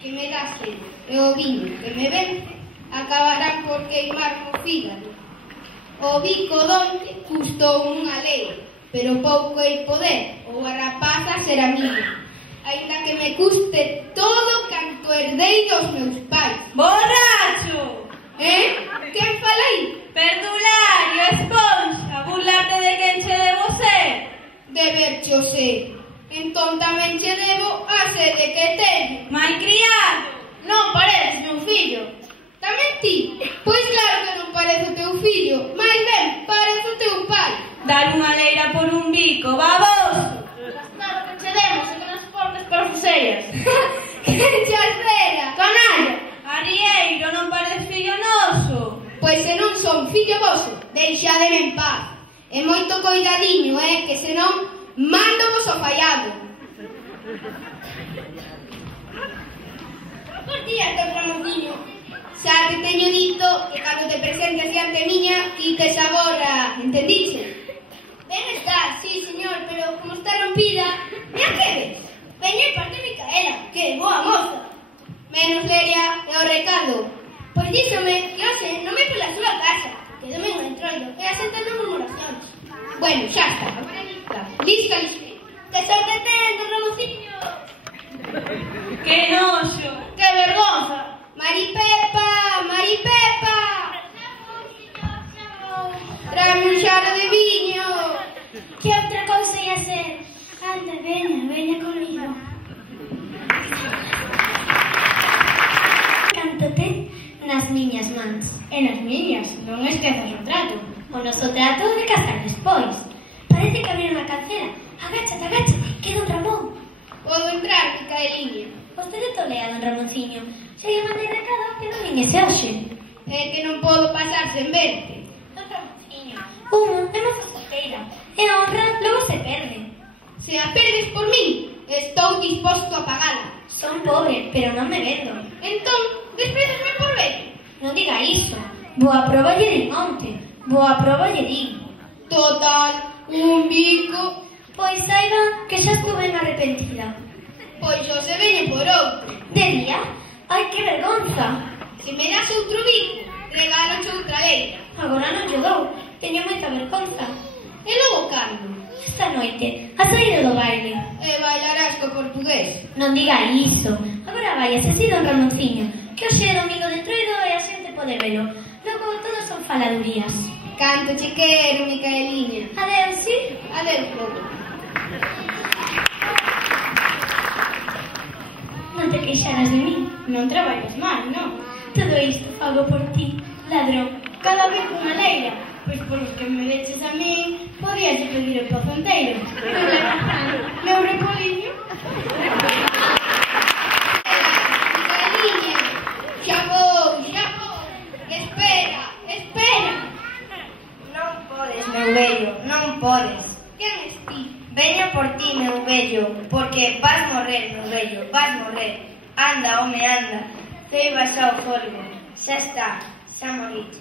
que me dá sede, e o viño que me vence acabarán por queimarme o fígado. O bico donde custou unha lei, pero pouco hei poder, ou a rapaza será miña, aínda que me custe todo canto herdei dos meus pais. ¡Borracho! Quen fala aí? Perdulario, esponja, burlarte de quen che debo ser. Debercho ser. Entón tamén che debo a sede que teño. Malcriado, non pareces meu fillo. Tamén ti? Pois claro que non parezo teu fillo, máis ben parezo teu pai. Dar unha leira por un bico, baboso. Claro que che demos e que nos portes para fusellas. Que chacera! Canalla, Arieiro, non pareces fillo noso. Pois se non son fillo voso, deixademe en paz. E moito coidadiño, que senón mando vos ao fallado. Bos días, don Ramonciño. Xa te teño dito que cando te presentes diante miña, quites a gorra, entendiche? Ben está, sí, señor, pero como está rompida, e a que ves? Veño de parte de Micaela, que boa moza. Menos leria e o recado. Pois díxome que hoxe non me pola súa casa, que dome un entroido e asentando murmuracións. Bueno, xa está, agora lista. Lista. Que sorte ten, don Ramonciño. Que noxo. Que vergonza. Maripepa, Maripepa. Tráeme un xaro de viño. Que outra cousa ia ser? Anda, veña comigo. Canto ten nas miñas mans. E nas miñas, non esquezas o trato. O noso trato de casar despois. Parece que abrir unha cancela. Agáchate, que don Ramón. Podo entrar, Micaeliña. Vostede tolea, don Ramonciño. Se lle mandei recado que non viñese hoxe. É que non podo pasar sen verte. Don Ramonciño, unha é moza solteira. E a honra logo se perde. Se a perdes por min, estou disposto a pagala. Son pobre, pero non me vendo. Entón, despédesme por ver. Non diga iso. Boa prova lle di monte. Boa prova lle di. Total, un bico. Pois saiba que xa estuve arrepentida. Pois xo se veñe por outro. De día? Ai, que vergonza. Se me das outro bico, regalo outra leira. Agora non lle dou. Teño moita vergonza. E logo cando? Esta noite, a saída do baile. E bailarás co portugués. Non diga iso. Agora váyase así, don Ramonciño, que hoxe é domingo de Troido e a xente pode velo. Logo todos son faladurías. Canto che quero, Micaeliña. Adeus, sí? Adeus, logo. Non te queixaras de mí. Non traballas mal, non? Todo isto fago por ti, ladrón. Cada vez unha leira. Pois por os que me deches a mí, podíalle pedir o pozo enteiro. Meu repoliño. Micaeliña, xa vou. Espera. Non podes, meu vello, non podes. Quen es ti? Veño por ti, meu vello, porque vas morrer, meu vello, vas morrer. Anda, home, anda. Ceiba xa o folgo. Xa está, xa morriche.